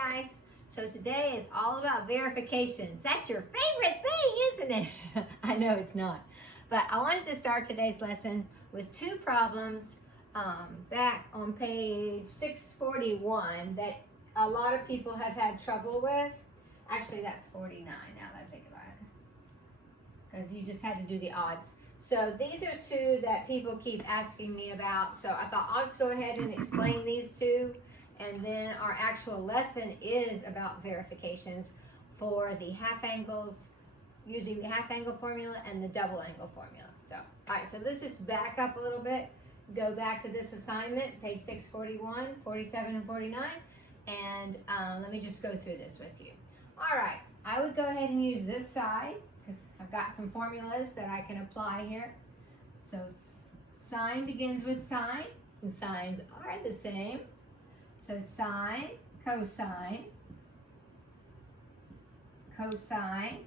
guys, so today is all about verifications. That's your favorite thing, isn't it? I know it's not, but I wanted to start today's lesson with two problems back on page 641 that a lot of people have had trouble with. Actually, that's 49 now that I think about it, because you just had to do the odds. So these are two that people keep asking me about, so I thought I'll just go ahead and explain these two. And then our actual lesson is about verifications for the half angles, using the half angle formula and the double angle formula. So, all right, so let's just back up a little bit. Go back to this assignment, page 641, 47, and 49. And let me just go through this with you. All right, I would go ahead and use this side because I've got some formulas that I can apply here. So sine begins with sine, and sines are the same. So sine, cosine, cosine,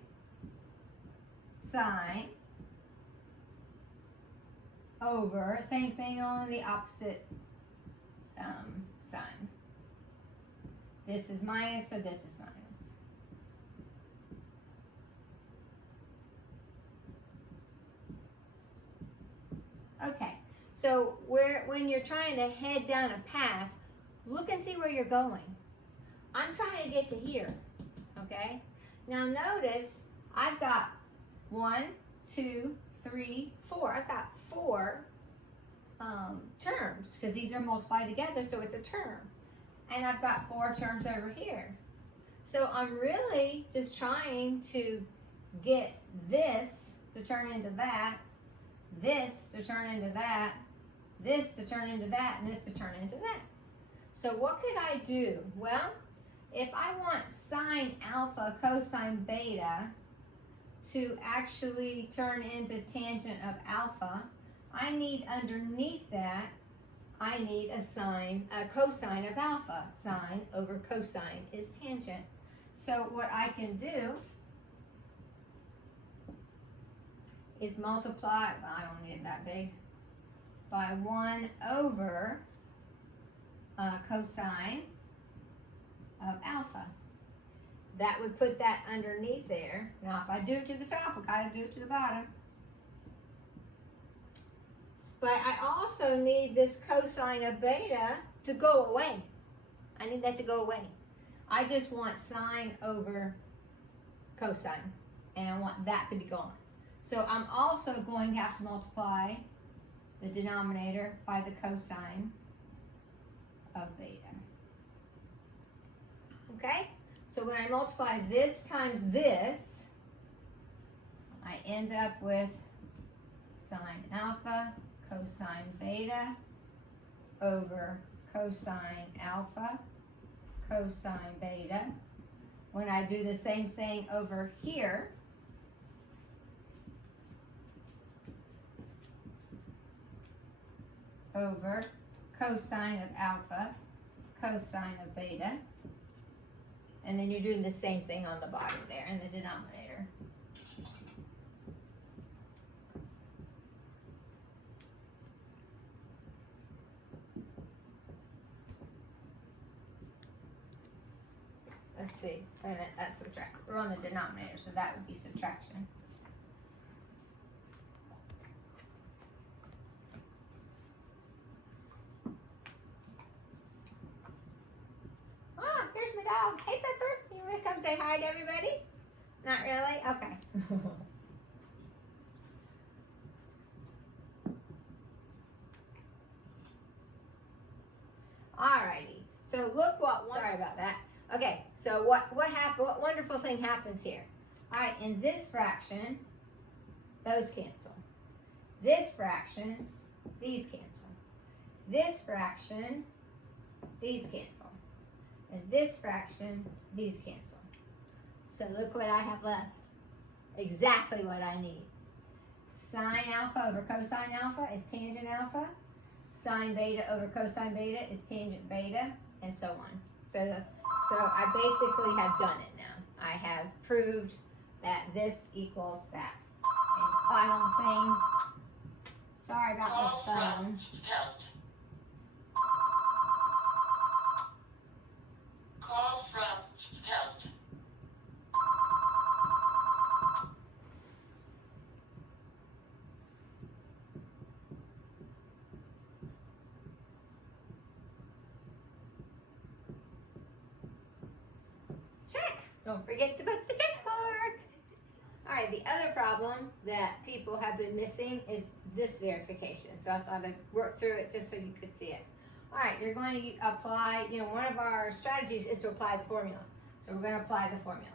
sine, over, same thing on the opposite sign. This is minus, so this is minus. Okay, so when you're trying to head down a path, look and see where you're going. I'm trying to get to here, okay? Now notice I've got 1, 2, 3, 4. I've got 4 terms because these are multiplied together, so it's a term. And I've got 4 terms over here. So I'm really just trying to get this to turn into that, this to turn into that, this to turn into that, and this to turn into that. So what could I do? Well, if I want sine alpha cosine beta to actually turn into tangent of alpha, I need underneath that, I need a cosine of alpha. Sine over cosine is tangent. So what I can do is multiply, well, I don't need it that big, by 1 over cosine of alpha. That would put that underneath there. Now if I do it to the top, I gotta do it to the bottom. But I also need this cosine of beta to go away. I need that to go away. I just want sine over cosine, and I want that to be gone. So I'm also going to have to multiply the denominator by the cosine of beta. Okay? So when I multiply this times this, I end up with sine alpha cosine beta over cosine alpha cosine beta. When I do the same thing over here, over cosine of alpha cosine of beta, and then you're doing the same thing on the bottom there in the denominator. Let's see, that's subtract. We're on the denominator, so that would be subtraction. There's my dog. Hey, Pepper. You want to come say hi to everybody? Not really? Okay. Alrighty. So look what. Sorry about that. Okay. So what happened? What wonderful thing happens here? All right. In this fraction, those cancel. This fraction, these cancel. This fraction, these cancel. And this fraction, these cancel. So look what I have left. Exactly what I need. Sine alpha over cosine alpha is tangent alpha. Sine beta over cosine beta is tangent beta, and so on. So I basically have done it now. I have proved that this equals that. And final thing, sorry about the phone. Call from Don't forget to put the check mark. All right, the other problem that people have been missing is this verification. So I thought I'd work through it just so you could see it. All right, you're going to apply, one of our strategies is to apply the formula. So we're going to apply the formula.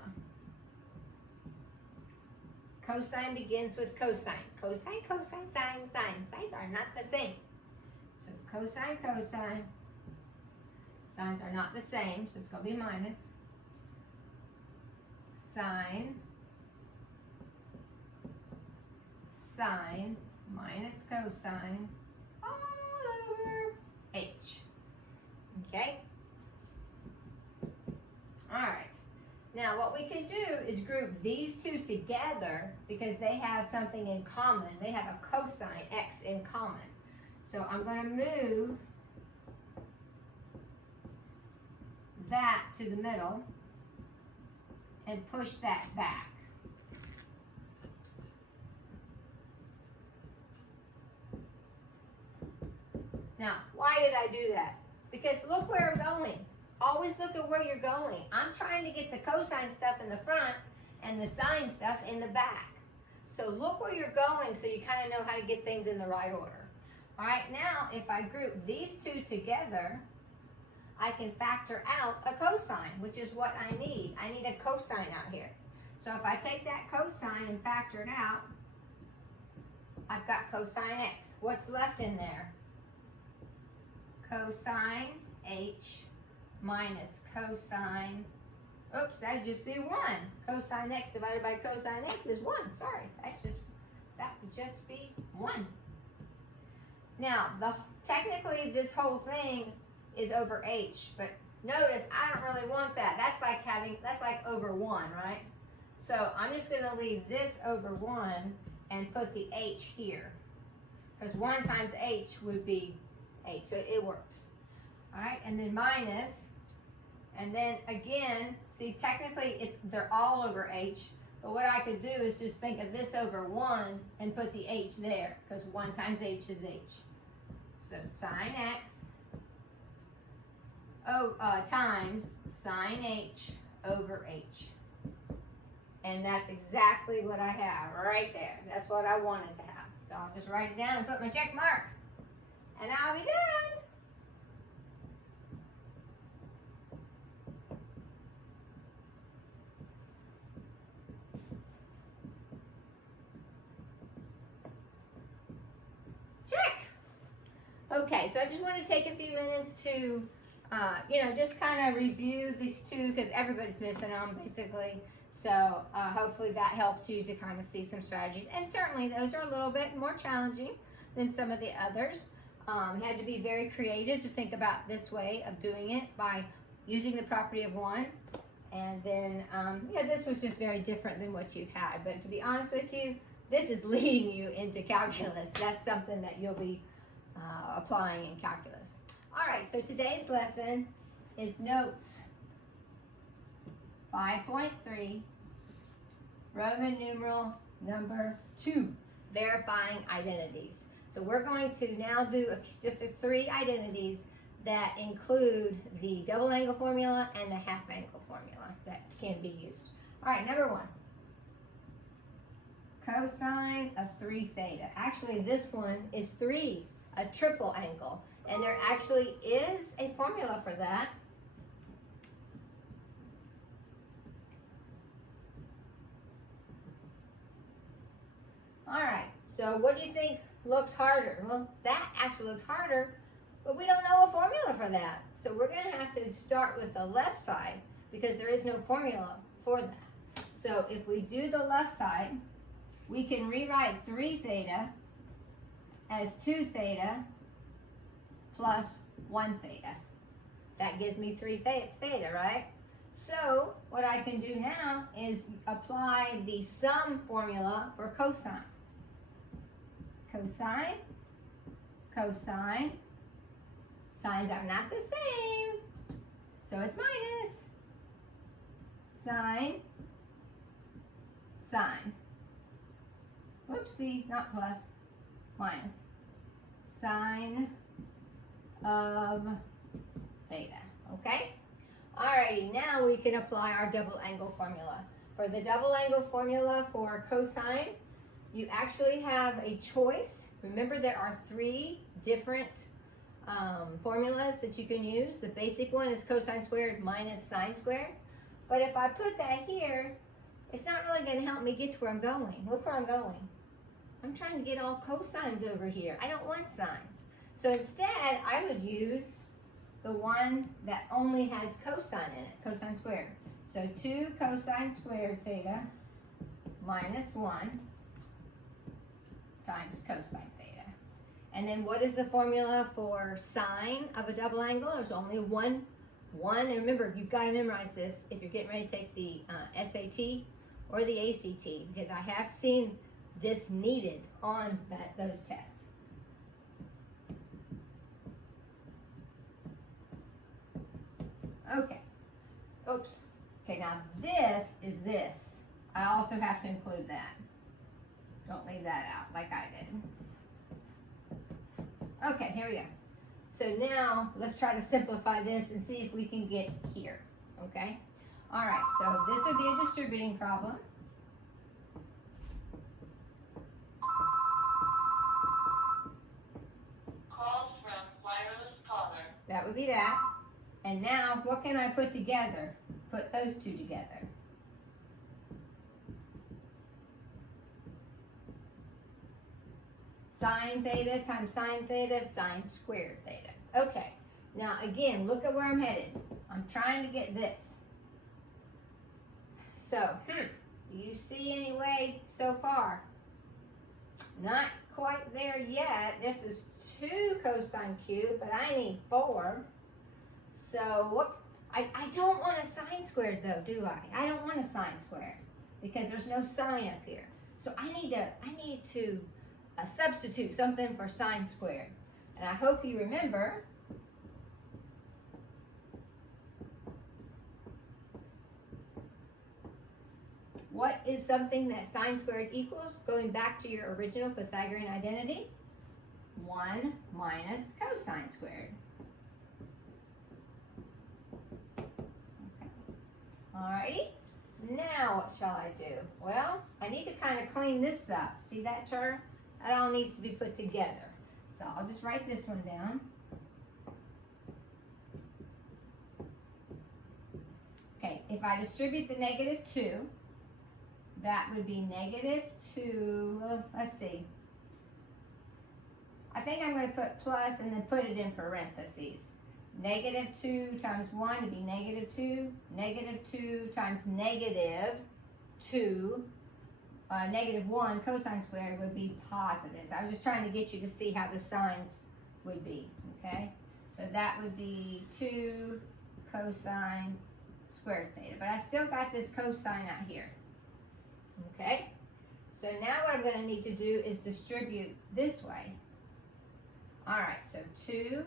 Cosine begins with cosine. Cosine, cosine, sine, sine. Sines are not the same. So cosine, cosine. Sines are not the same, so it's going to be minus. Sine, sine, minus cosine, all over h. Okay? All right. Now what we can do is group these two together because they have something in common. They have a cosine x in common. So I'm going to move that to the middle and push that back. Now, why did I do that? Because look where I'm going. Always look at where you're going. I'm trying to get the cosine stuff in the front and the sine stuff in the back. So look where you're going so you kind of know how to get things in the right order. All right, now if I group these two together, I can factor out a cosine, which is what I need. I need a cosine out here. So if I take that cosine and factor it out, I've got cosine x. What's left in there? Cosine h minus cosine, oops, that'd just be 1. Cosine x divided by cosine x is 1. Sorry, that would just be 1. Now, technically this whole thing is over h, but notice I don't really want that. That's like over 1, right? So I'm just going to leave this over 1 and put the h here. Because 1 times h would be h, so it works. All right, and then minus, and then again, see, technically they're all over h, but what I could do is just think of this over 1 and put the h there, because 1 times h is h. So sine x times sine h over h. And that's exactly what I have right there. That's what I wanted to have. So I'll just write it down and put my check mark. And I'll be done. Check. Okay, so I just want to take a few minutes to, just kind of review these two because everybody's missing them basically. So hopefully that helped you to kind of see some strategies. And certainly those are a little bit more challenging than some of the others. You had to be very creative to think about this way of doing it by using the property of 1. And then, this was just very different than what you had. But to be honest with you, this is leading you into calculus. That's something that you'll be applying in calculus. All right, so today's lesson is notes 5.3, Roman numeral number 2, verifying identities. So we're going to now do just 3 identities that include the double angle formula and the half angle formula that can be used. All right, number 1. Cosine of 3 theta. Actually, this one is 3, a triple angle. And there actually is a formula for that. All right, so what do you think looks harder? Well, that actually looks harder, but we don't know a formula for that. So we're going to have to start with the left side because there is no formula for that. So if we do the left side, we can rewrite 3 theta as 2 theta plus 1 theta. That gives me 3 theta, right? So what I can do now is apply the sum formula for cosine. Cosine, cosine, sines are not the same, so it's minus. Sine, sine. Whoopsie, not plus, minus. Sine of theta, okay? All right. Alrighty, now we can apply our double angle formula. For the double angle formula for cosine, you actually have a choice. Remember, there are 3 different formulas that you can use. The basic one is cosine squared minus sine squared. But if I put that here, it's not really going to help me get to where I'm going. Look where I'm going. I'm trying to get all cosines over here. I don't want sines. So instead, I would use the one that only has cosine in it, cosine squared. So 2 cosine squared theta minus 1 times cosine theta. And then what is the formula for sine of a double angle? There's only one. And remember, you've got to memorize this if you're getting ready to take the SAT or the ACT, because I have seen this needed on those tests. Okay. Oops. Okay, now this is this. I also have to include that. Don't leave that out like I did. Okay, here we go. So now let's try to simplify this and see if we can get here. Okay? All right, so this would be a distributing problem. Calls from wireless caller. That would be that. And now, what can I put together? Put those 2 together. Sine theta times sine theta, sine squared theta. Okay, now again, look at where I'm headed. I'm trying to get this. So, do you see any way so far? Not quite there yet. This is 2 cosine cubed, but I need 4. So what? I don't want a sine squared though, do I? I don't want a sine squared because there's no sine up here. So I need to substitute something for sine squared. And I hope you remember what is something that sine squared equals, going back to your original Pythagorean identity? 1 minus cosine squared. Alrighty, now what shall I do? Well, I need to kind of clean this up. See that term? That all needs to be put together. So I'll just write this one down. Okay, if I distribute the -2, that would be -2, let's see. I think I'm going to put plus and then put it in parentheses. -2 times 1 would be -2. -2 times -2, -1 cosine squared would be positives. I was just trying to get you to see how the signs would be, okay? So that would be 2 cosine squared theta. But I still got this cosine out here, okay? So now what I'm going to need to do is distribute this way. All right, so 2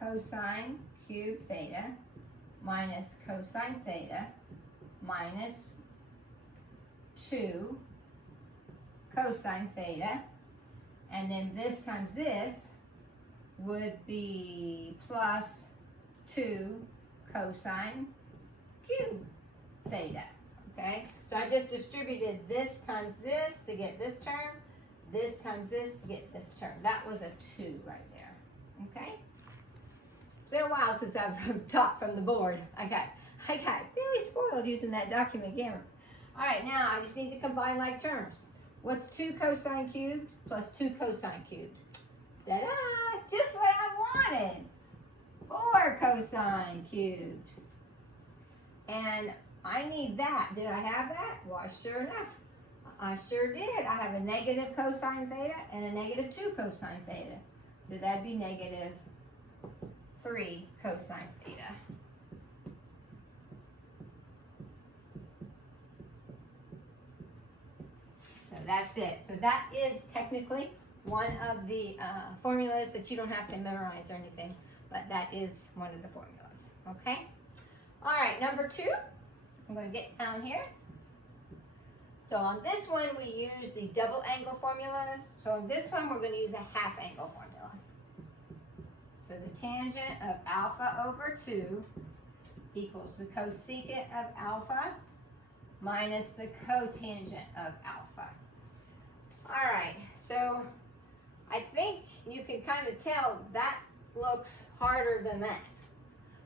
cosine cubed theta minus cosine theta minus 2 cosine theta, and then this times this would be plus 2 cosine cubed theta, okay? So I just distributed this times this to get this term, this times this to get this term. That was a 2 right there, okay? It's been a while since I've taught from the board. Okay, I got really spoiled using that document camera. All right, now I just need to combine like terms. What's 2 cosine cubed plus 2 cosine cubed? Ta-da! Just what I wanted. 4 cosine cubed. And I need that. Did I have that? Well, sure enough, I sure did. I have a negative cosine theta and a -2 cosine theta. So that'd be -3 cosine theta. So that's it. So that is technically one of the formulas that you don't have to memorize or anything, but that is one of the formulas, okay? All right, number 2, I'm going to get down here. So on this one, we use the double angle formulas. So on this one, we're going to use a half angle formula. So the tangent of alpha over 2 equals the cosecant of alpha minus the cotangent of alpha. All right, so I think you can kind of tell that looks harder than that.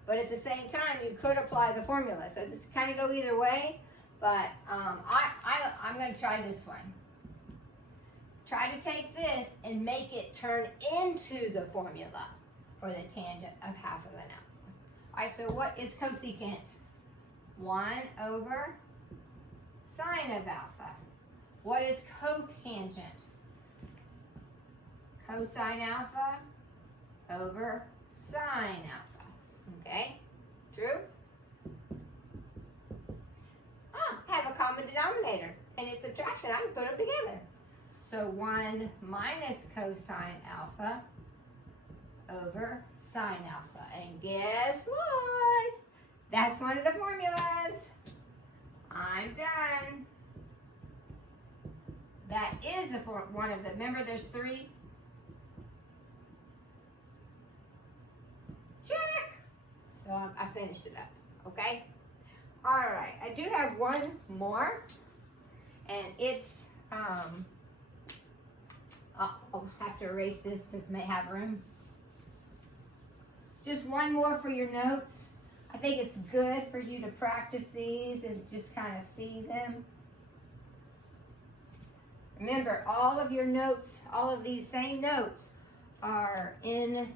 But at the same time, you could apply the formula. So this kind of go either way, but I'm going to try this one. Try to take this and make it turn into the formula for the tangent of half of an alpha. All right, so what is cosecant? 1 over sine of alpha. What is cotangent? Cosine alpha over sine alpha. Okay, true? Have a common denominator, and it's subtraction. I can put them together. So 1 minus cosine alpha over sine alpha. And guess what? That's one of the formulas. I'm done. That is one of the, remember there's 3? Check. So I finished it up, okay? All right, I do have one more, and it's, I'll have to erase this to have room. Just one more for your notes. I think it's good for you to practice these and just kind of see them. Remember, all of your notes, all of these same notes are in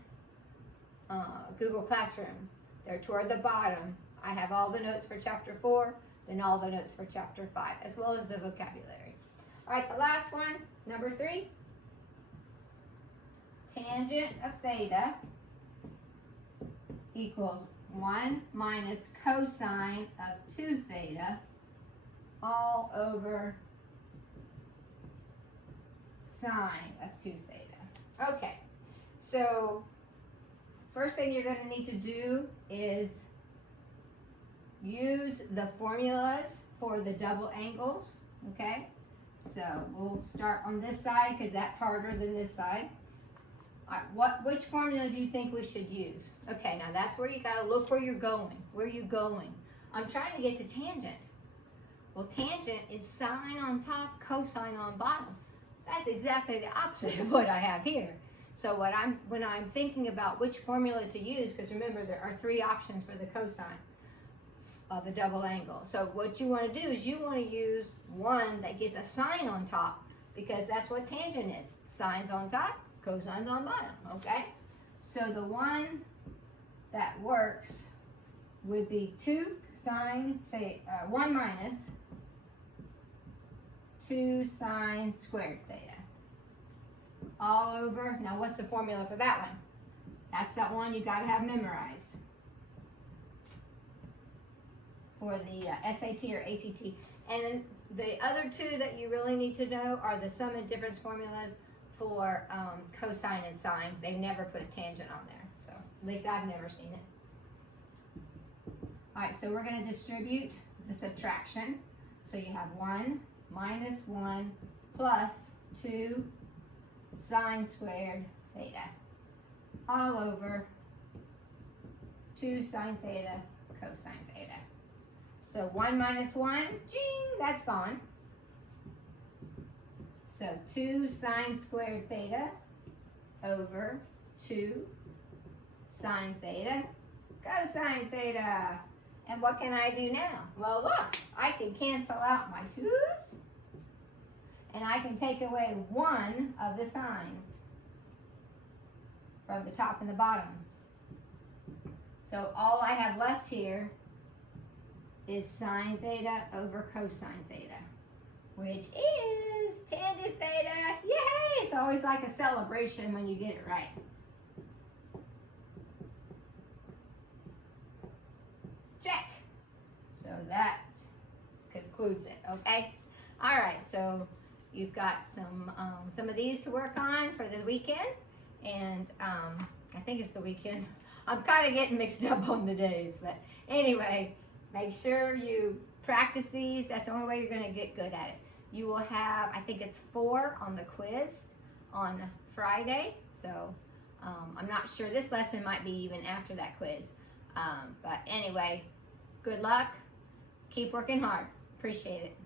Google Classroom. They're toward the bottom. I have all the notes for chapter 4, then all the notes for chapter 5, as well as the vocabulary. All right, the last one, number 3. Tangent of theta equals 1 minus cosine of 2 theta all over sine of 2 theta. Okay, so first thing you're going to need to do is use the formulas for the double angles, okay? So we'll start on this side because that's harder than this side. All right, which formula do you think we should use? Okay, now that's where you got to look where you're going. Where are you going? I'm trying to get to tangent. Well, tangent is sine on top, cosine on bottom. That's exactly the opposite of what I have here. So when I'm thinking about which formula to use, because remember there are 3 options for the cosine of a double angle. So what you want to do is you want to use one that gets a sine on top, because that's what tangent is. Sines on top, cosines on bottom, okay? So the one that works would be 2 sine theta, 1 minus 2 sine squared theta. All over, now what's the formula for that one? That's that one you got to have memorized for the SAT or ACT. And then the other 2 that you really need to know are the sum and difference formulas for cosine and sine. They never put a tangent on there, so at least I've never seen it. All right, so we're going to distribute the subtraction. So you have 1 minus 1 plus 2 sine squared theta all over 2 sine theta cosine theta. So 1 minus 1, jing, that's gone. So 2 sine squared theta over 2 sine theta cosine theta. And what can I do now? Well, look, I can cancel out my 2's, and I can take away one of the sines from the top and the bottom. So all I have left here is sine theta over cosine theta, which is tangent theta. Yay! It's always like a celebration when you get it right. Check. So that concludes it, okay? All right, so you've got some of these to work on for the weekend, and I think it's the weekend. I'm kind of getting mixed up on the days, but anyway, make sure you practice these. That's the only way you're going to get good at it. You will have, I think it's 4 on the quiz on Friday, so I'm not sure. This lesson might be even after that quiz, but anyway, Good luck. Keep working hard. Appreciate it.